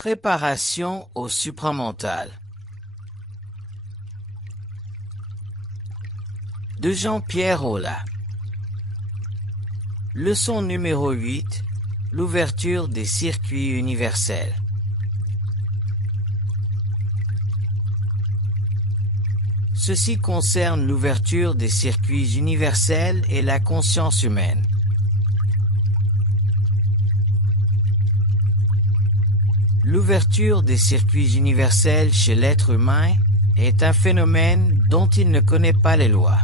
Préparation au supramental de Jean-Pierre Ola. Leçon numéro 8. L'ouverture des circuits universels. Ceci concerne l'ouverture des circuits universels et la conscience humaine. L'ouverture des circuits universels chez l'être humain est un phénomène dont il ne connaît pas les lois.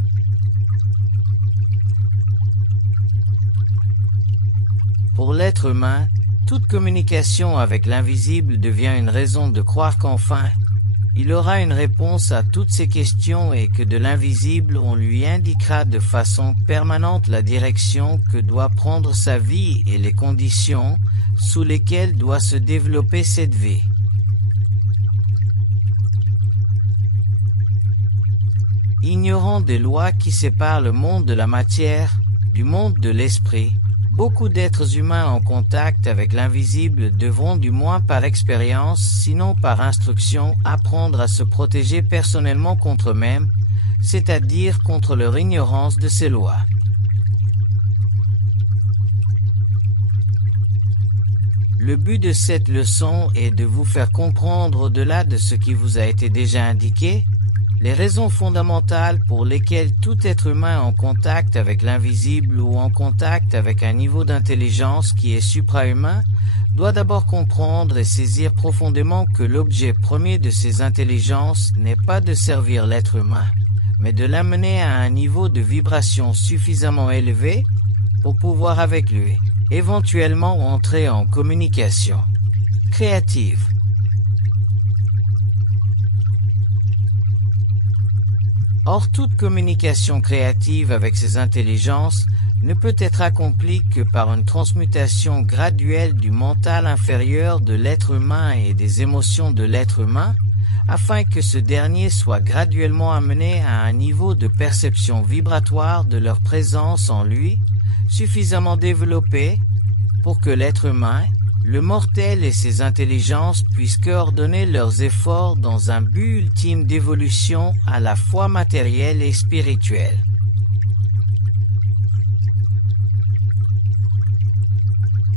Pour l'être humain, toute communication avec l'invisible devient une raison de croire qu'enfin, il aura une réponse à toutes ces questions et que de l'invisible on lui indiquera de façon permanente la direction que doit prendre sa vie et les conditions sous lesquelles doit se développer cette vie. Ignorant des lois qui séparent le monde de la matière du monde de l'esprit, beaucoup d'êtres humains en contact avec l'invisible devront du moins par expérience, sinon par instruction, apprendre à se protéger personnellement contre eux-mêmes, c'est-à-dire contre leur ignorance de ces lois. Le but de cette leçon est de vous faire comprendre au-delà de ce qui vous a été déjà indiqué, les raisons fondamentales pour lesquelles tout être humain en contact avec l'invisible ou en contact avec un niveau d'intelligence qui est suprahumain doit d'abord comprendre et saisir profondément que l'objet premier de ces intelligences n'est pas de servir l'être humain, mais de l'amener à un niveau de vibration suffisamment élevé pour pouvoir avec lui, éventuellement entrer en communication créative. Or, toute communication créative avec ces intelligences ne peut être accomplie que par une transmutation graduelle du mental inférieur de l'être humain et des émotions de l'être humain, afin que ce dernier soit graduellement amené à un niveau de perception vibratoire de leur présence en lui, suffisamment développé pour que l'être humain, le mortel et ses intelligences puissent coordonner leurs efforts dans un but ultime d'évolution à la fois matérielle et spirituelle.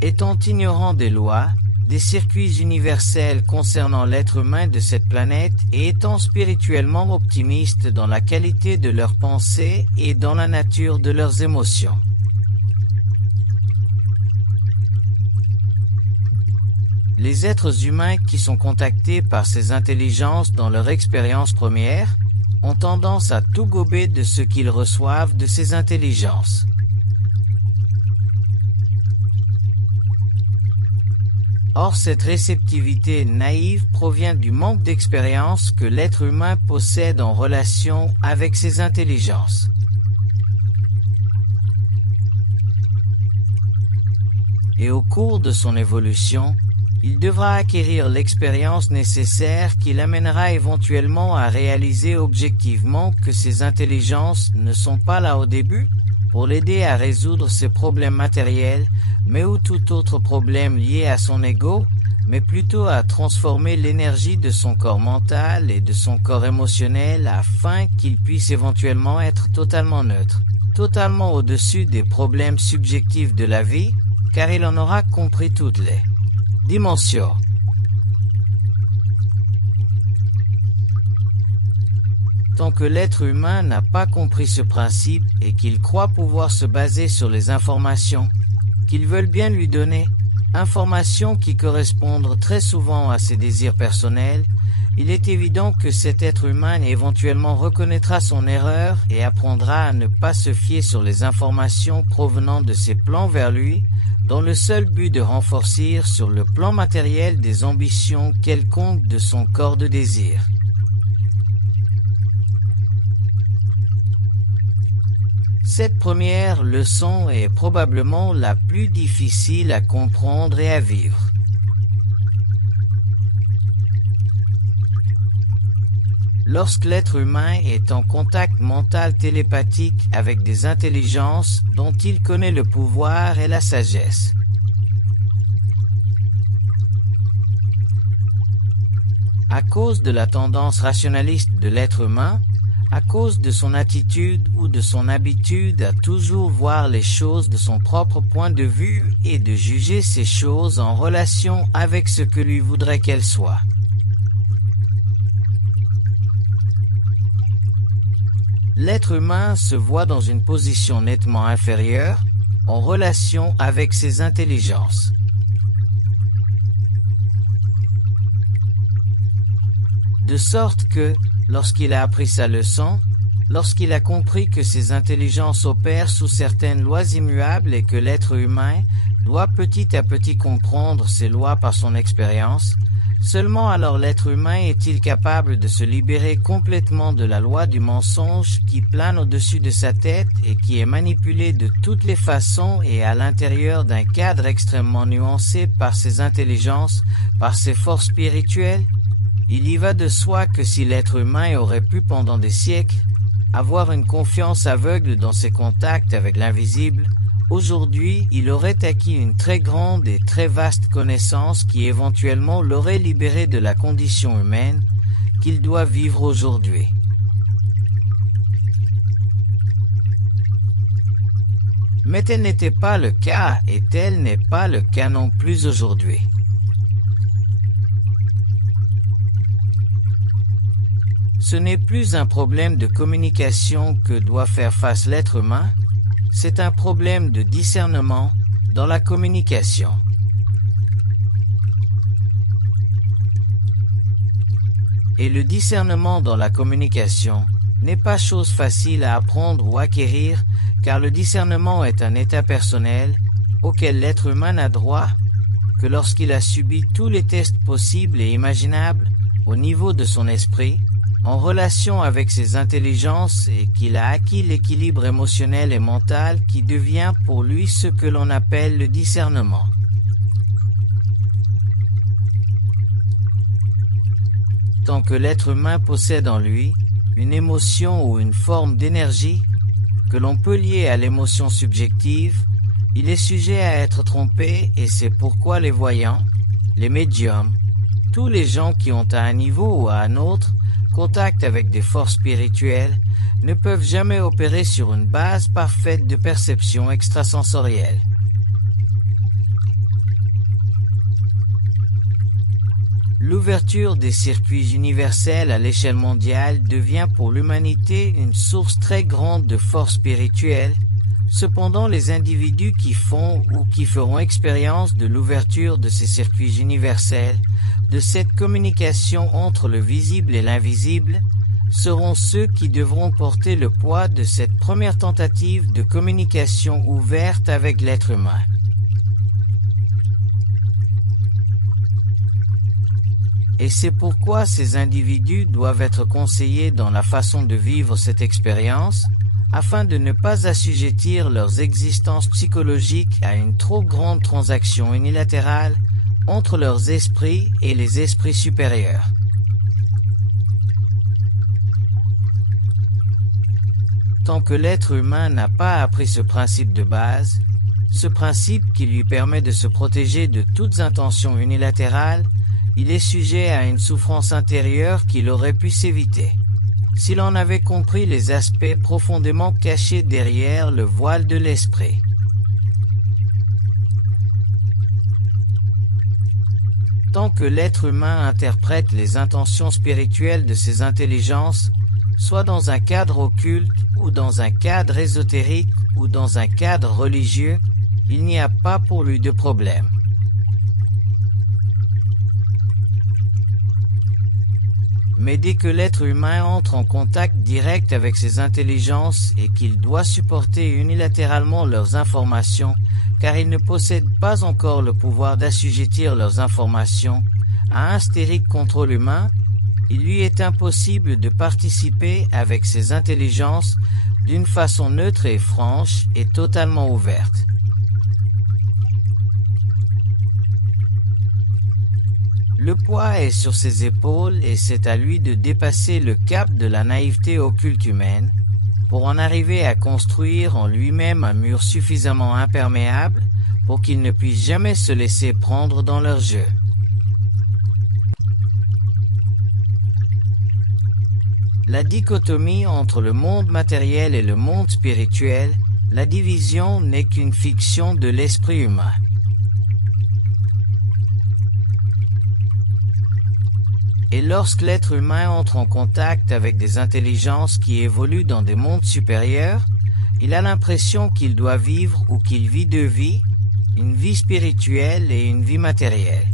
Étant ignorant des lois, des circuits universels concernant l'être humain de cette planète et étant spirituellement optimiste dans la qualité de leurs pensées et dans la nature de leurs émotions, les êtres humains qui sont contactés par ces intelligences dans leur expérience première ont tendance à tout gober de ce qu'ils reçoivent de ces intelligences. Or, cette réceptivité naïve provient du manque d'expérience que l'être humain possède en relation avec ces intelligences. Et au cours de son évolution, il devra acquérir l'expérience nécessaire qui l'amènera éventuellement à réaliser objectivement que ses intelligences ne sont pas là au début pour l'aider à résoudre ses problèmes matériels, mais ou tout autre problème lié à son ego, mais plutôt à transformer l'énergie de son corps mental et de son corps émotionnel afin qu'il puisse éventuellement être totalement neutre, totalement au-dessus des problèmes subjectifs de la vie, car il en aura compris toutes les dimension. Tant que l'être humain n'a pas compris ce principe et qu'il croit pouvoir se baser sur les informations qu'ils veulent bien lui donner, informations qui correspondent très souvent à ses désirs personnels, il est évident que cet être humain éventuellement reconnaîtra son erreur et apprendra à ne pas se fier sur les informations provenant de ses plans vers lui, dans le seul but de renforcer sur le plan matériel des ambitions quelconques de son corps de désir. Cette première leçon est probablement la plus difficile à comprendre et à vivre. Lorsque l'être humain est en contact mental télépathique avec des intelligences dont il connaît le pouvoir et la sagesse. À cause de la tendance rationaliste de l'être humain, à cause de son attitude ou de son habitude à toujours voir les choses de son propre point de vue et de juger ces choses en relation avec ce que lui voudrait qu'elles soient. L'être humain se voit dans une position nettement inférieure en relation avec ses intelligences. De sorte que, lorsqu'il a appris sa leçon, lorsqu'il a compris que ses intelligences opèrent sous certaines lois immuables et que l'être humain doit petit à petit comprendre ces lois par son expérience, seulement alors l'être humain est-il capable de se libérer complètement de la loi du mensonge qui plane au-dessus de sa tête et qui est manipulée de toutes les façons et à l'intérieur d'un cadre extrêmement nuancé par ses intelligences, par ses forces spirituelles. Il y va de soi que si l'être humain aurait pu pendant des siècles avoir une confiance aveugle dans ses contacts avec l'invisible, aujourd'hui il aurait acquis une très grande et très vaste connaissance qui éventuellement l'aurait libéré de la condition humaine qu'il doit vivre aujourd'hui. Mais tel n'était pas le cas et tel n'est pas le cas non plus aujourd'hui. Ce n'est plus un problème de communication que doit faire face l'être humain, c'est un problème de discernement dans la communication. Et le discernement dans la communication n'est pas chose facile à apprendre ou acquérir, car le discernement est un état personnel auquel l'être humain n'a droit que lorsqu'il a subi tous les tests possibles et imaginables au niveau de son esprit, en relation avec ses intelligences et qu'il a acquis l'équilibre émotionnel et mental qui devient pour lui ce que l'on appelle le discernement. Tant que l'être humain possède en lui une émotion ou une forme d'énergie que l'on peut lier à l'émotion subjective, il est sujet à être trompé et c'est pourquoi les voyants, les médiums, tous les gens qui ont à un niveau ou à un autre contact avec des forces spirituelles ne peuvent jamais opérer sur une base parfaite de perception extrasensorielle. L'ouverture des circuits universels à l'échelle mondiale devient pour l'humanité une source très grande de force spirituelle. Cependant, les individus qui font ou qui feront expérience de l'ouverture de ces circuits universels, de cette communication entre le visible et l'invisible, seront ceux qui devront porter le poids de cette première tentative de communication ouverte avec l'être humain. Et c'est pourquoi ces individus doivent être conseillés dans la façon de vivre cette expérience, afin de ne pas assujettir leurs existences psychologiques à une trop grande transaction unilatérale entre leurs esprits et les esprits supérieurs. Tant que l'être humain n'a pas appris ce principe de base, ce principe qui lui permet de se protéger de toutes intentions unilatérales, il est sujet à une souffrance intérieure qu'il aurait pu s'éviter s'il en avait compris les aspects profondément cachés derrière le voile de l'esprit. Tant que l'être humain interprète les intentions spirituelles de ses intelligences, soit dans un cadre occulte ou dans un cadre ésotérique ou dans un cadre religieux, il n'y a pas pour lui de problème. Mais dès que l'être humain entre en contact direct avec ses intelligences et qu'il doit supporter unilatéralement leurs informations, car il ne possède pas encore le pouvoir d'assujettir leurs informations à un stérique contrôle humain, il lui est impossible de participer avec ses intelligences d'une façon neutre et franche et totalement ouverte. Le poids est sur ses épaules et c'est à lui de dépasser le cap de la naïveté occulte humaine pour en arriver à construire en lui-même un mur suffisamment imperméable pour qu'il ne puisse jamais se laisser prendre dans leur jeu. La dichotomie entre le monde matériel et le monde spirituel, la division n'est qu'une fiction de l'esprit humain. Et lorsque l'être humain entre en contact avec des intelligences qui évoluent dans des mondes supérieurs, il a l'impression qu'il doit vivre ou qu'il vit deux vies, une vie spirituelle et une vie matérielle.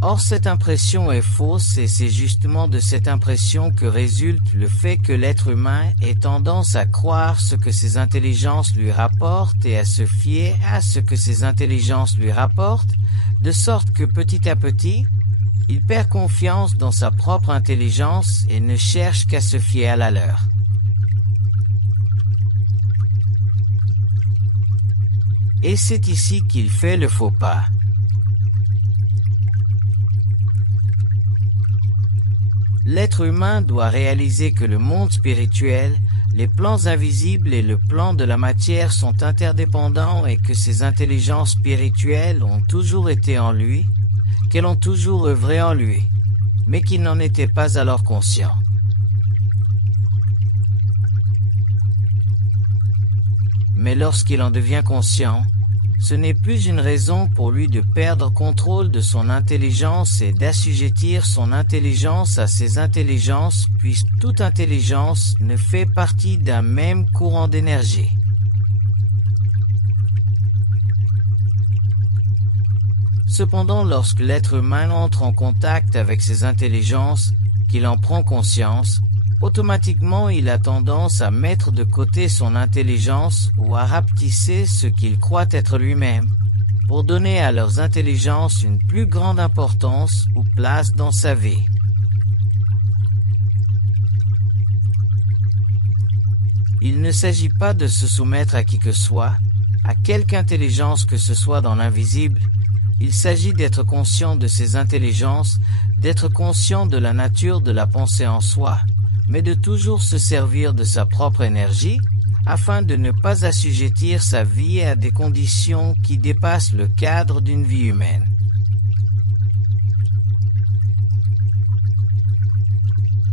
Or, cette impression est fausse et c'est justement de cette impression que résulte le fait que l'être humain ait tendance à croire ce que ses intelligences lui rapportent et à se fier à ce que ces intelligences lui rapportent, de sorte que petit à petit, il perd confiance dans sa propre intelligence et ne cherche qu'à se fier à la leur. Et c'est ici qu'il fait le faux pas. L'être humain doit réaliser que le monde spirituel, les plans invisibles et le plan de la matière sont interdépendants et que ces intelligences spirituelles ont toujours été en lui, qu'elles ont toujours œuvré en lui, mais qu'il n'en était pas alors conscient. Mais lorsqu'il en devient conscient, ce n'est plus une raison pour lui de perdre contrôle de son intelligence et d'assujettir son intelligence à ses intelligences, puisque toute intelligence ne fait partie d'un même courant d'énergie. Cependant, lorsque l'être humain entre en contact avec ses intelligences, qu'il en prend conscience, automatiquement il a tendance à mettre de côté son intelligence ou à rapetisser ce qu'il croit être lui-même, pour donner à leurs intelligences une plus grande importance ou place dans sa vie. Il ne s'agit pas de se soumettre à qui que ce soit, à quelque intelligence que ce soit dans l'invisible. Il s'agit d'être conscient de ses intelligences, d'être conscient de la nature de la pensée en soi, mais de toujours se servir de sa propre énergie, afin de ne pas assujettir sa vie à des conditions qui dépassent le cadre d'une vie humaine.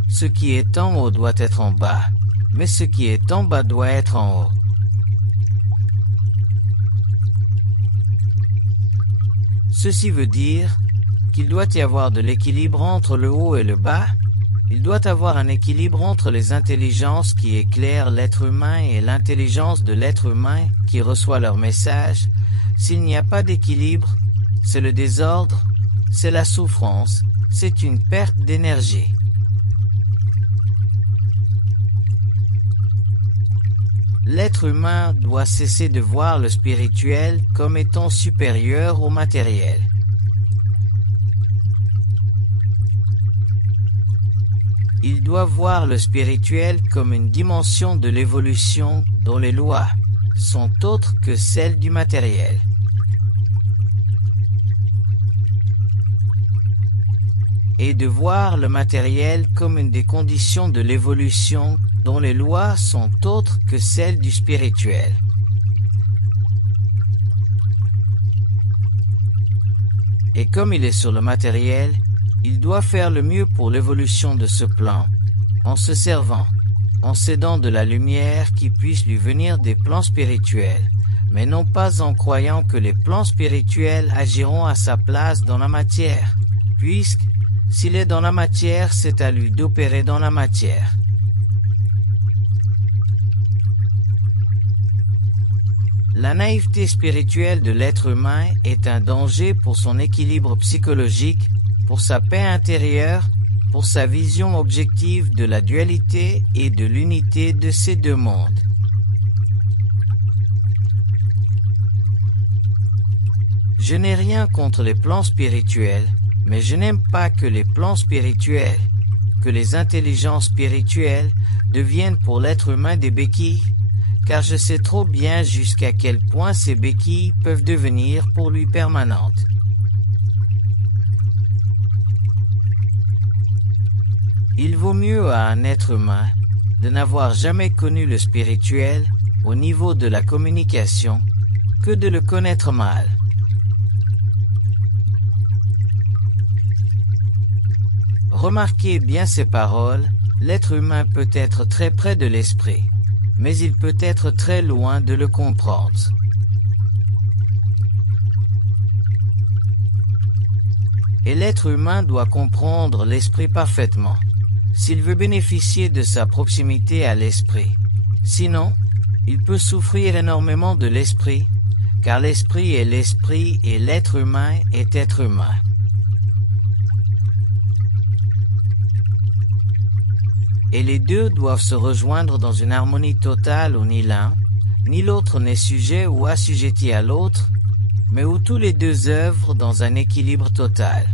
Ce qui est en haut doit être en bas, mais ce qui est en bas doit être en haut. Ceci veut dire qu'il doit y avoir de l'équilibre entre le haut et le bas. Il doit avoir un équilibre entre les intelligences qui éclairent l'être humain et l'intelligence de l'être humain qui reçoit leur message. S'il n'y a pas d'équilibre, c'est le désordre, c'est la souffrance, c'est une perte d'énergie. L'être humain doit cesser de voir le spirituel comme étant supérieur au matériel. Il doit voir le spirituel comme une dimension de l'évolution dont les lois sont autres que celles du matériel. Et de voir le matériel comme une des conditions de l'évolution dont les lois sont autres que celles du spirituel. Et comme il est sur le matériel, il doit faire le mieux pour l'évolution de ce plan, en se servant, en s'aidant de la lumière qui puisse lui venir des plans spirituels, mais non pas en croyant que les plans spirituels agiront à sa place dans la matière, puisque, s'il est dans la matière, c'est à lui d'opérer dans la matière. La naïveté spirituelle de l'être humain est un danger pour son équilibre psychologique, pour sa paix intérieure, pour sa vision objective de la dualité et de l'unité de ces deux mondes. Je n'ai rien contre les plans spirituels, mais je n'aime pas que les plans spirituels, que les intelligences spirituelles deviennent pour l'être humain des béquilles, car je sais trop bien jusqu'à quel point ces béquilles peuvent devenir pour lui permanentes. Il vaut mieux à un être humain de n'avoir jamais connu le spirituel au niveau de la communication que de le connaître mal. Remarquez bien ces paroles, l'être humain peut être très près de l'esprit, mais il peut être très loin de le comprendre. Et l'être humain doit comprendre l'esprit parfaitement, s'il veut bénéficier de sa proximité à l'esprit. Sinon, il peut souffrir énormément de l'esprit, car l'esprit est l'esprit et l'être humain est être humain. Et les deux doivent se rejoindre dans une harmonie totale où ni l'un, ni l'autre n'est sujet ou assujetti à l'autre, mais où tous les deux œuvrent dans un équilibre total.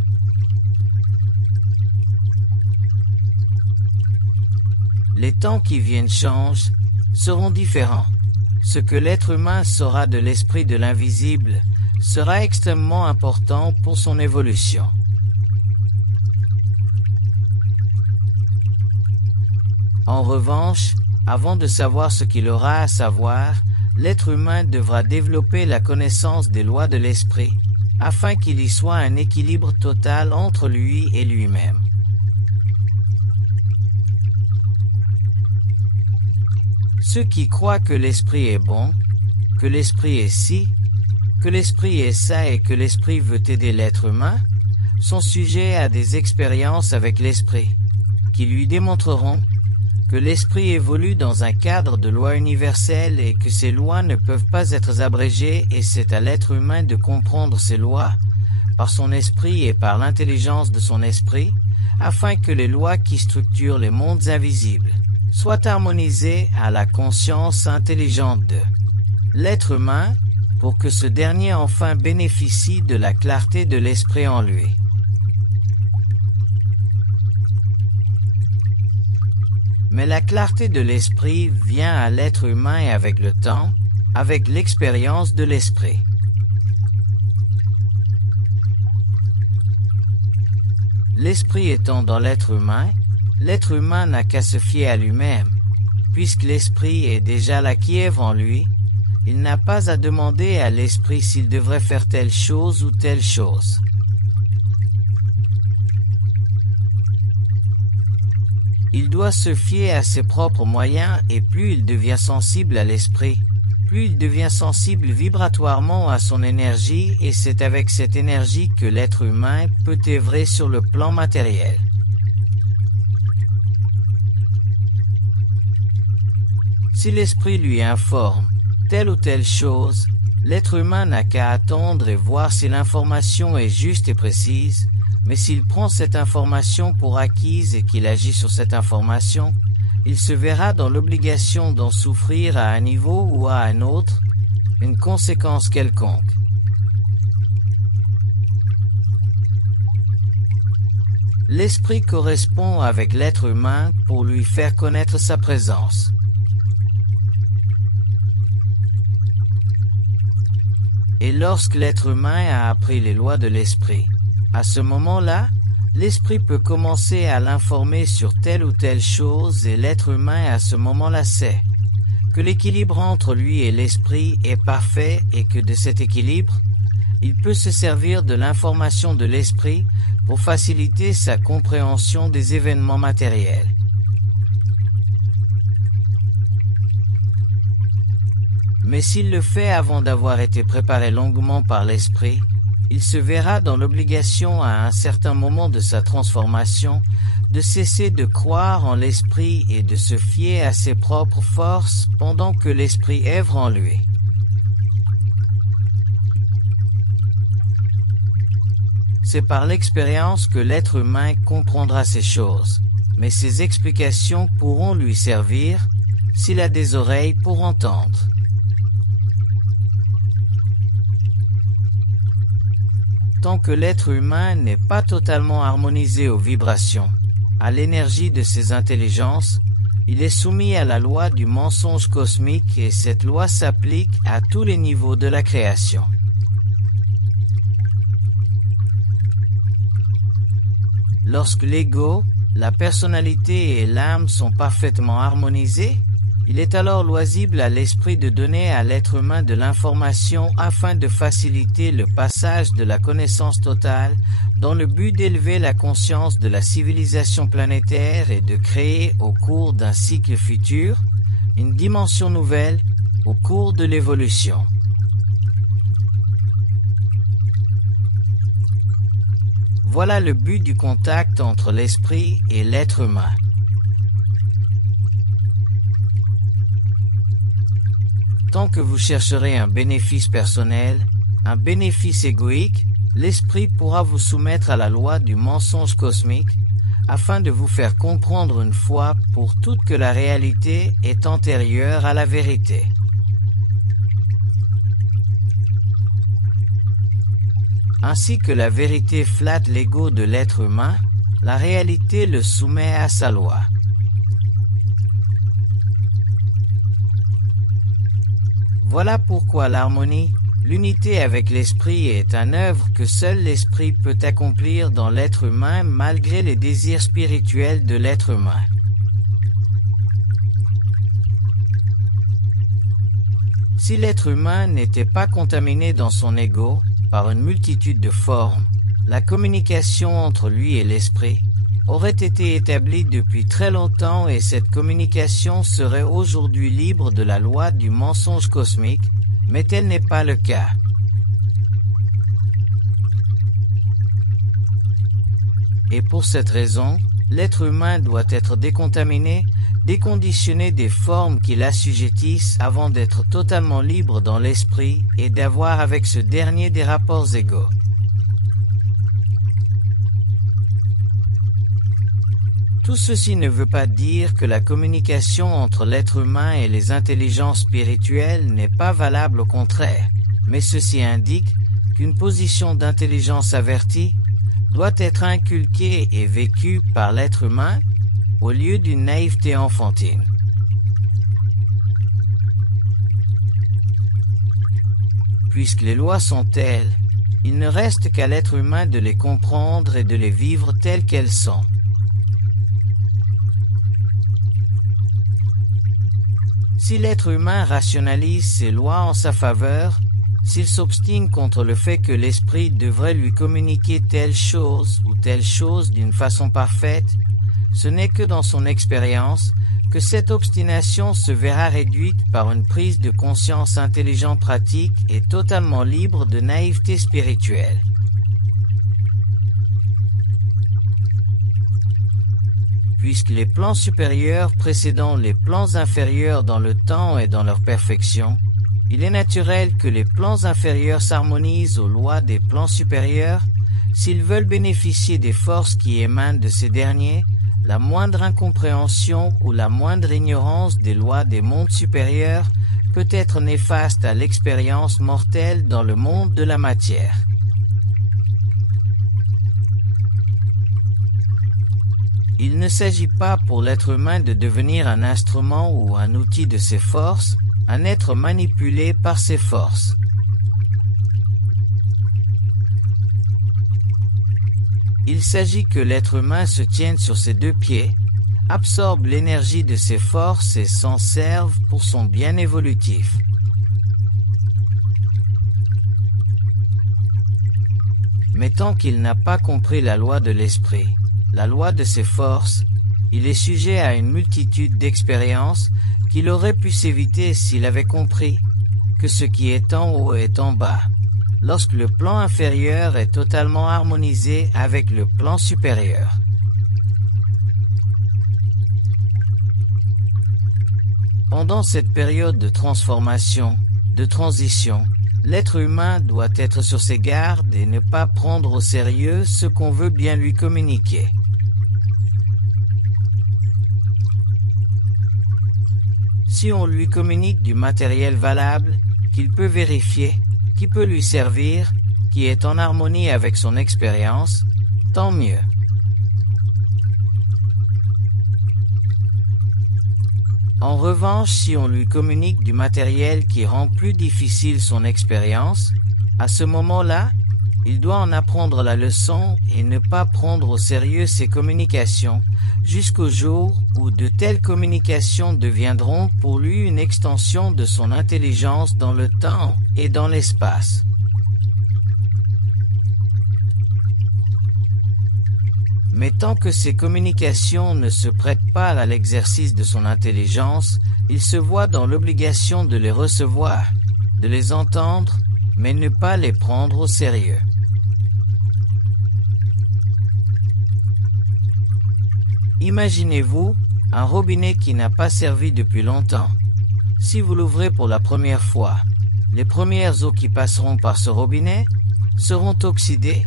Les temps qui viennent changent, seront différents. Ce que l'être humain saura de l'esprit de l'invisible sera extrêmement important pour son évolution. En revanche, avant de savoir ce qu'il aura à savoir, l'être humain devra développer la connaissance des lois de l'esprit, afin qu'il y soit un équilibre total entre lui et lui-même. Ceux qui croient que l'esprit est bon, que l'esprit est ci, que l'esprit est ça et que l'esprit veut aider l'être humain, sont sujets à des expériences avec l'esprit, qui lui démontreront que l'esprit évolue dans un cadre de lois universelles et que ces lois ne peuvent pas être abrégées, et c'est à l'être humain de comprendre ces lois par son esprit et par l'intelligence de son esprit, afin que les lois qui structurent les mondes invisibles soient harmonisées à la conscience intelligente de l'être humain, pour que ce dernier enfin bénéficie de la clarté de l'esprit en lui. Mais la clarté de l'esprit vient à l'être humain et avec le temps, avec l'expérience de l'esprit. L'esprit étant dans l'être humain n'a qu'à se fier à lui-même. Puisque l'esprit est déjà la qui œuvre en lui, il n'a pas à demander à l'esprit s'il devrait faire telle chose ou telle chose. Il doit se fier à ses propres moyens, et plus il devient sensible à l'esprit, plus il devient sensible vibratoirement à son énergie, et c'est avec cette énergie que l'être humain peut œuvrer sur le plan matériel. Si l'esprit lui informe telle ou telle chose, l'être humain n'a qu'à attendre et voir si l'information est juste et précise, mais s'il prend cette information pour acquise et qu'il agit sur cette information, il se verra dans l'obligation d'en souffrir à un niveau ou à un autre, une conséquence quelconque. L'esprit correspond avec l'être humain pour lui faire connaître sa présence. Et lorsque l'être humain a appris les lois de l'esprit, à ce moment-là, l'esprit peut commencer à l'informer sur telle ou telle chose, et l'être humain à ce moment-là sait que l'équilibre entre lui et l'esprit est parfait et que de cet équilibre, il peut se servir de l'information de l'esprit pour faciliter sa compréhension des événements matériels. Mais s'il le fait avant d'avoir été préparé longuement par l'esprit, il se verra dans l'obligation à un certain moment de sa transformation de cesser de croire en l'esprit et de se fier à ses propres forces pendant que l'esprit œuvre en lui. C'est par l'expérience que l'être humain comprendra ces choses, mais ces explications pourront lui servir s'il a des oreilles pour entendre. Tant que l'être humain n'est pas totalement harmonisé aux vibrations, à l'énergie de ses intelligences, il est soumis à la loi du mensonge cosmique, et cette loi s'applique à tous les niveaux de la création. Lorsque l'ego, la personnalité et l'âme sont parfaitement harmonisés, Il est alors loisible à l'esprit de donner à l'être humain de l'information afin de faciliter le passage de la connaissance totale dans le but d'élever la conscience de la civilisation planétaire et de créer au cours d'un cycle futur une dimension nouvelle au cours de l'évolution. Voilà le but du contact entre l'esprit et l'être humain. Tant que vous chercherez un bénéfice personnel, un bénéfice égoïque, l'esprit pourra vous soumettre à la loi du mensonge cosmique afin de vous faire comprendre une fois pour toutes que la réalité est antérieure à la vérité. Ainsi que la vérité flatte l'ego de l'être humain, la réalité le soumet à sa loi. Voilà pourquoi l'harmonie, l'unité avec l'esprit est une œuvre que seul l'esprit peut accomplir dans l'être humain malgré les désirs spirituels de l'être humain. Si l'être humain n'était pas contaminé dans son ego par une multitude de formes, la communication entre lui et l'esprit aurait été établie depuis très longtemps et cette communication serait aujourd'hui libre de la loi du mensonge cosmique, mais tel n'est pas le cas. Et pour cette raison, l'être humain doit être décontaminé, déconditionné des formes qui l'assujettissent avant d'être totalement libre dans l'esprit et d'avoir avec ce dernier des rapports égaux. Tout ceci ne veut pas dire que la communication entre l'être humain et les intelligences spirituelles n'est pas valable, au contraire, mais ceci indique qu'une position d'intelligence avertie doit être inculquée et vécue par l'être humain au lieu d'une naïveté enfantine. Puisque les lois sont telles, il ne reste qu'à l'être humain de les comprendre et de les vivre telles qu'elles sont. Si l'être humain rationalise ses lois en sa faveur, s'il s'obstine contre le fait que l'esprit devrait lui communiquer telle chose ou telle chose d'une façon parfaite, ce n'est que dans son expérience que cette obstination se verra réduite par une prise de conscience intelligente pratique et totalement libre de naïveté spirituelle. Puisque les plans supérieurs précédant les plans inférieurs dans le temps et dans leur perfection, il est naturel que les plans inférieurs s'harmonisent aux lois des plans supérieurs s'ils veulent bénéficier des forces qui émanent de ces derniers. La moindre incompréhension ou la moindre ignorance des lois des mondes supérieurs peut être néfaste à l'expérience mortelle dans le monde de la matière. Il ne s'agit pas pour l'être humain de devenir un instrument ou un outil de ses forces, un être manipulé par ses forces. Il s'agit que l'être humain se tienne sur ses deux pieds, absorbe l'énergie de ses forces et s'en serve pour son bien évolutif. Mais tant qu'il n'a pas compris la loi de l'esprit, la loi de ses forces, il est sujet à une multitude d'expériences qu'il aurait pu s'éviter s'il avait compris que ce qui est en haut est en bas, lorsque le plan inférieur est totalement harmonisé avec le plan supérieur. Pendant cette période de transformation, de transition, l'être humain doit être sur ses gardes et ne pas prendre au sérieux ce qu'on veut bien lui communiquer. Si on lui communique du matériel valable, qu'il peut vérifier, qui peut lui servir, qui est en harmonie avec son expérience, tant mieux. En revanche, si on lui communique du matériel qui rend plus difficile son expérience, à ce moment-là, Il doit en apprendre la leçon et ne pas prendre au sérieux ses communications, jusqu'au jour où de telles communications deviendront pour lui une extension de son intelligence dans le temps et dans l'espace. Mais tant que ces communications ne se prêtent pas à l'exercice de son intelligence, il se voit dans l'obligation de les recevoir, de les entendre, mais ne pas les prendre au sérieux. Imaginez-vous un robinet qui n'a pas servi depuis longtemps. Si vous l'ouvrez pour la première fois, les premières eaux qui passeront par ce robinet seront oxydées,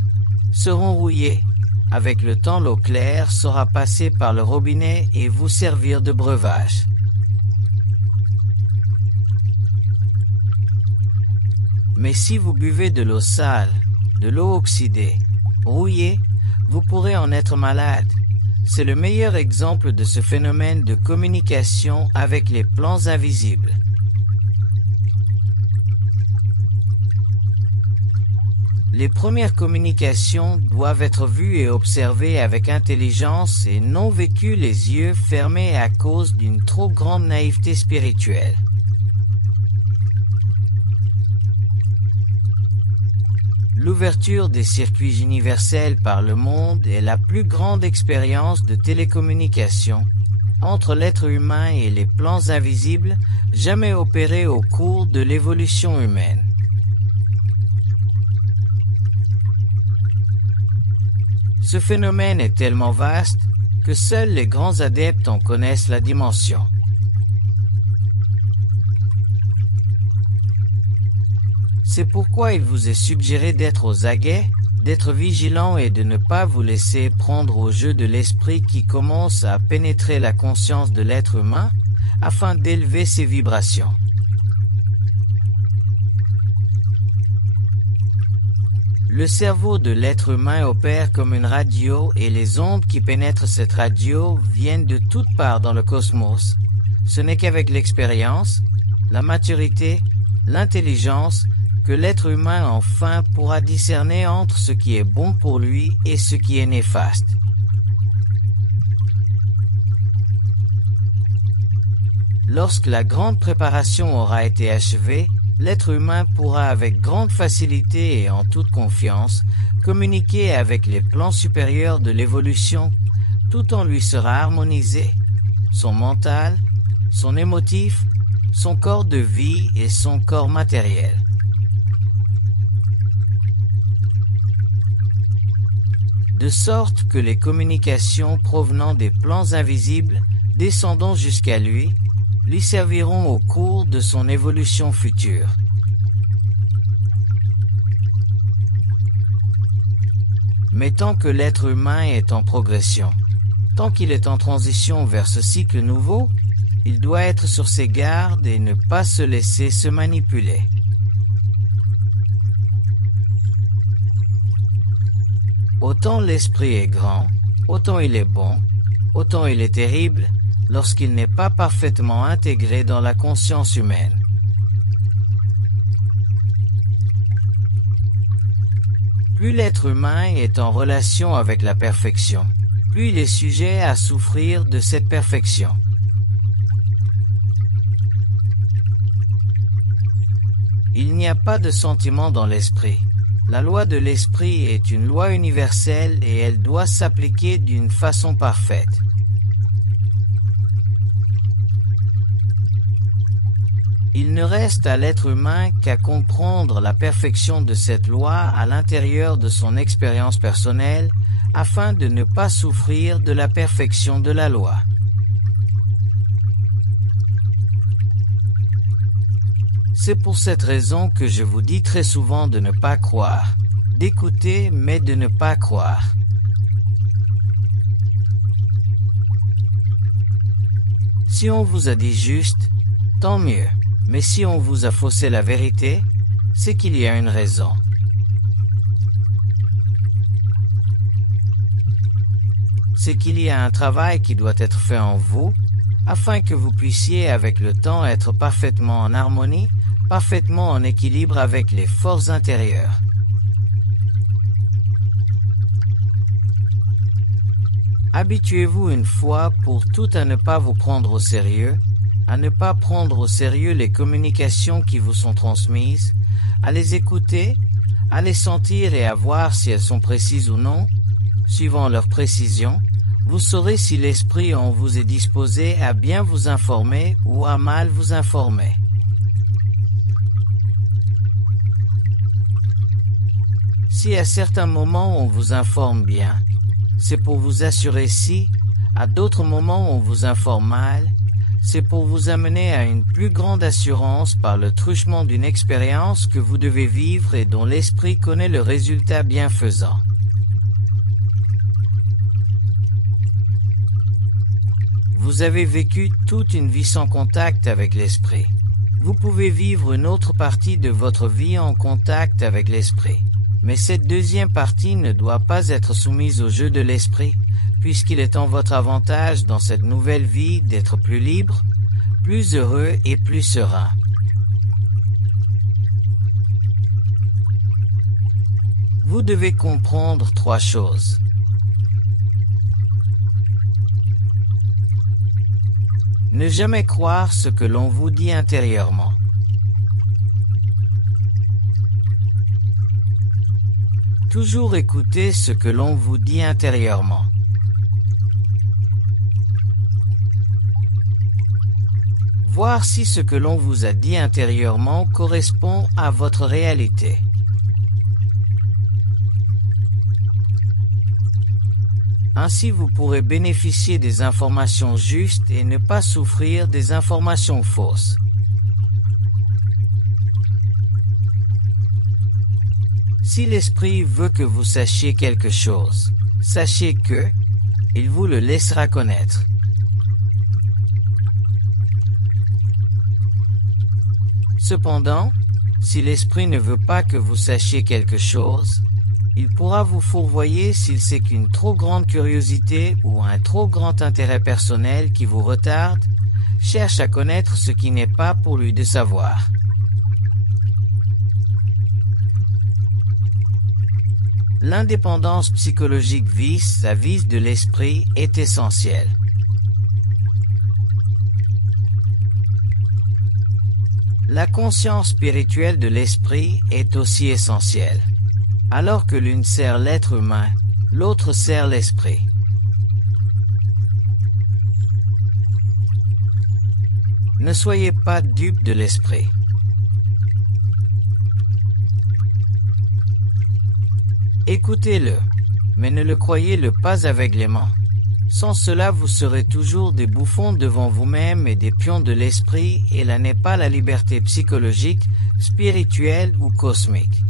seront rouillées. Avec le temps, l'eau claire saura passer par le robinet et vous servir de breuvage. Mais si vous buvez de l'eau sale, de l'eau oxydée, rouillée, vous pourrez en être malade. C'est le meilleur exemple de ce phénomène de communication avec les plans invisibles. Les premières communications doivent être vues et observées avec intelligence et non vécues les yeux fermés à cause d'une trop grande naïveté spirituelle. L'ouverture des circuits universels par le monde est la plus grande expérience de télécommunication entre l'être humain et les plans invisibles jamais opérée au cours de l'évolution humaine. Ce phénomène est tellement vaste que seuls les grands adeptes en connaissent la dimension. C'est pourquoi il vous est suggéré d'être aux aguets, d'être vigilant et de ne pas vous laisser prendre au jeu de l'esprit qui commence à pénétrer la conscience de l'être humain afin d'élever ses vibrations. Le cerveau de l'être humain opère comme une radio et les ondes qui pénètrent cette radio viennent de toutes parts dans le cosmos. Ce n'est qu'avec l'expérience, la maturité, l'intelligence, que l'être humain enfin pourra discerner entre ce qui est bon pour lui et ce qui est néfaste. Lorsque la grande préparation aura été achevée, l'être humain pourra avec grande facilité et en toute confiance communiquer avec les plans supérieurs de l'évolution, tout en lui sera harmonisé, son mental, son émotif, son corps de vie et son corps matériel. De sorte que les communications provenant des plans invisibles descendant jusqu'à lui serviront au cours de son évolution future. Mais tant que l'être humain est en progression, tant qu'il est en transition vers ce cycle nouveau, il doit être sur ses gardes et ne pas se laisser se manipuler. Autant l'esprit est grand, autant il est bon, autant il est terrible, lorsqu'il n'est pas parfaitement intégré dans la conscience humaine. Plus l'être humain est en relation avec la perfection, plus il est sujet à souffrir de cette perfection. Il n'y a pas de sentiment dans l'esprit. La loi de l'esprit est une loi universelle et elle doit s'appliquer d'une façon parfaite. Il ne reste à l'être humain qu'à comprendre la perfection de cette loi à l'intérieur de son expérience personnelle afin de ne pas souffrir de la perfection de la loi. C'est pour cette raison que je vous dis très souvent de ne pas croire, d'écouter mais de ne pas croire. Si on vous a dit juste, tant mieux. Mais si on vous a faussé la vérité, c'est qu'il y a une raison. C'est qu'il y a un travail qui doit être fait en vous, afin que vous puissiez avec le temps être parfaitement en harmonie, parfaitement en équilibre avec les forces intérieures. Habituez-vous une fois pour toutes à ne pas vous prendre au sérieux, à ne pas prendre au sérieux les communications qui vous sont transmises, à les écouter, à les sentir et à voir si elles sont précises ou non. Suivant leur précision, vous saurez si l'esprit en vous est disposé à bien vous informer ou à mal vous informer. Si à certains moments on vous informe bien, c'est pour vous assurer si, à d'autres moments on vous informe mal, c'est pour vous amener à une plus grande assurance par le truchement d'une expérience que vous devez vivre et dont l'esprit connaît le résultat bienfaisant. Vous avez vécu toute une vie sans contact avec l'esprit. Vous pouvez vivre une autre partie de votre vie en contact avec l'esprit. Mais cette deuxième partie ne doit pas être soumise au jeu de l'esprit, puisqu'il est en votre avantage dans cette nouvelle vie d'être plus libre, plus heureux et plus serein. Vous devez comprendre 3 choses. Ne jamais croire ce que l'on vous dit intérieurement. Toujours écouter ce que l'on vous dit intérieurement. Voir si ce que l'on vous a dit intérieurement correspond à votre réalité. Ainsi vous pourrez bénéficier des informations justes et ne pas souffrir des informations fausses. Si l'esprit veut que vous sachiez quelque chose, sachez que il vous le laissera connaître. Cependant, si l'esprit ne veut pas que vous sachiez quelque chose, il pourra vous fourvoyer s'il sait qu'une trop grande curiosité ou un trop grand intérêt personnel qui vous retarde cherche à connaître ce qui n'est pas pour lui de savoir. L'indépendance psychologique vis-à-vis de l'esprit est essentielle. La conscience spirituelle de l'esprit est aussi essentielle. Alors que l'une sert l'être humain, l'autre sert l'esprit. Ne soyez pas dupe de l'esprit. Écoutez-le, mais ne le croyez-le pas aveuglément. Sans cela, vous serez toujours des bouffons devant vous-même et des pions de l'esprit, et là n'est pas la liberté psychologique, spirituelle ou cosmique.